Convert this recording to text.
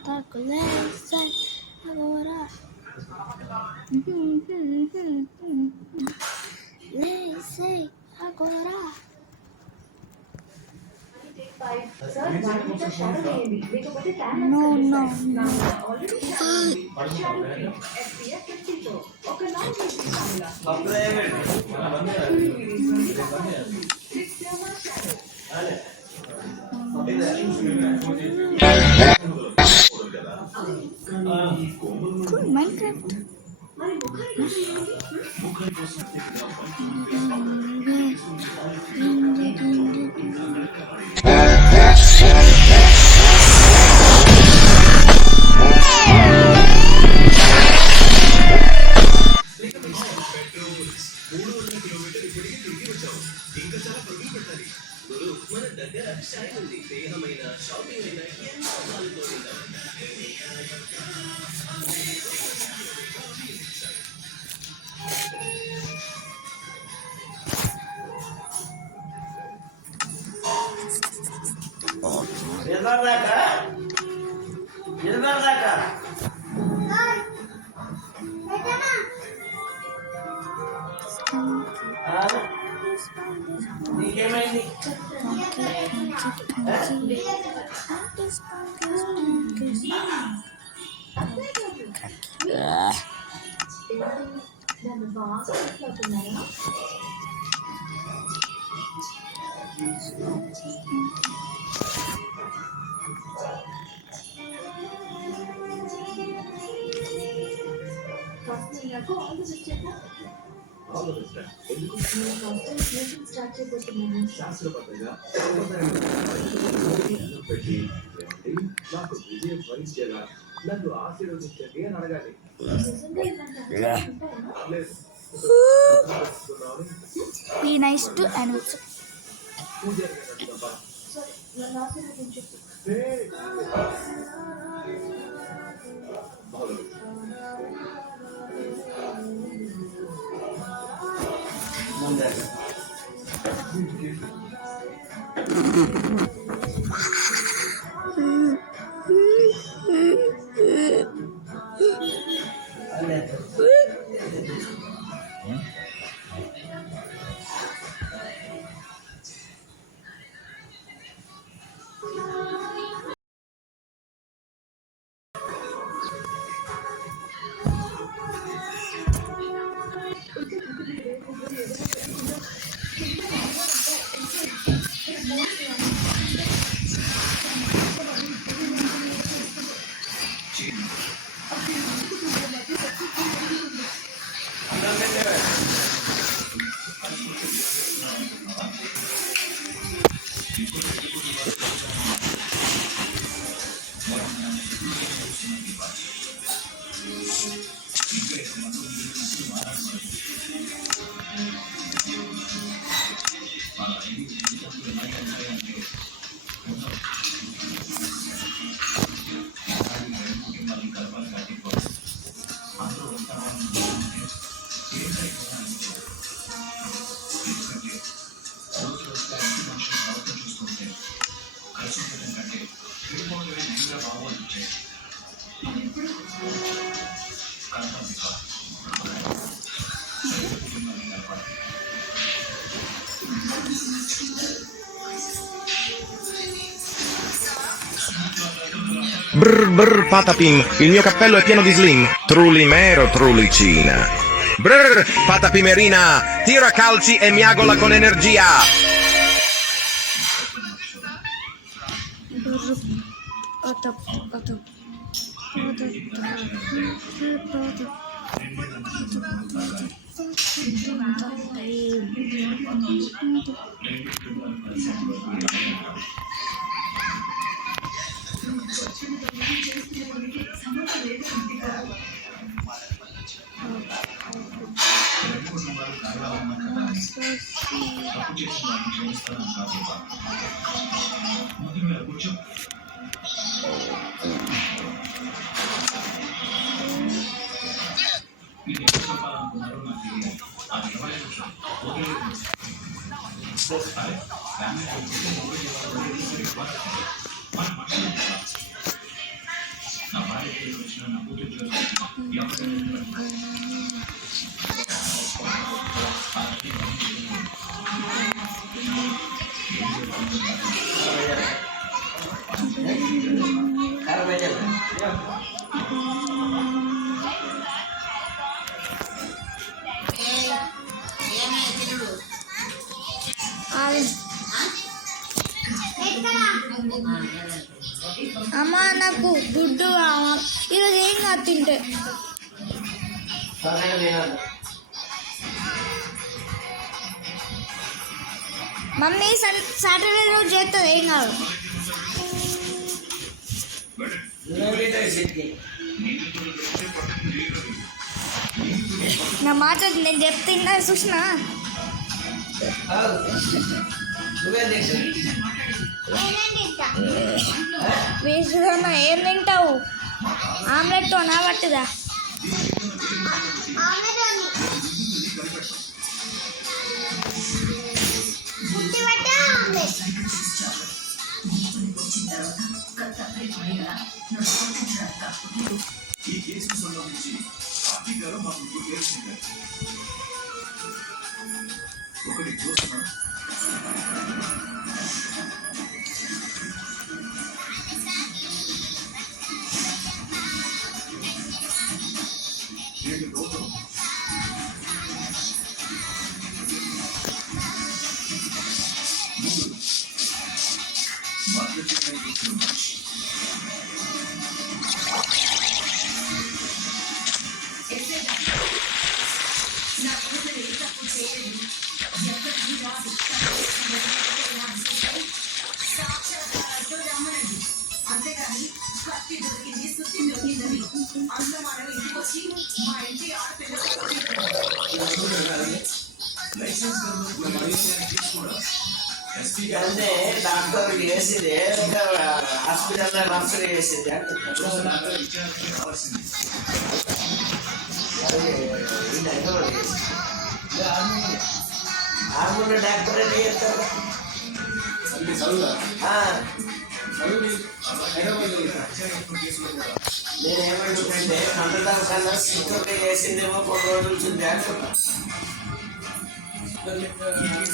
Takulesai agora. Lesai agora. No, no, no. Cool, Minecraft. Be nice to animals. Brr brr Patapim, il mio cappello è pieno di slim. Trulimero trulicina. Brr Patapimerina, tira calci e miagola con energia. అమ్మ నాకు గుడ్డు కావాలి ఈరోజు ఏం కాదు తింటే mummy Saturday రోజు చేస్తుంది ఏం కాదు నా మాట నేను చెప్తున్నా చూసిన వేసుకున్నా ఏం తింటావు ఆమ్లెట్తో నా పట్టుదా ఈ కేసుకు సంబంధించి అధికారం మాకు తెలిసింది ఒకటి చూస్తున్నా అంటే డాక్టర్ చేసింది హాస్పిటల్లో నర్సరీ చేసింది ఆర్మూర్ డాక్టర్ ఎట్లా చేస్తారు నేనేమంటుంటే కండదాం కన్నా సీక్రెట్ చేసిందేమో కొన్ని రోజుల నుంచి అనుకుంటా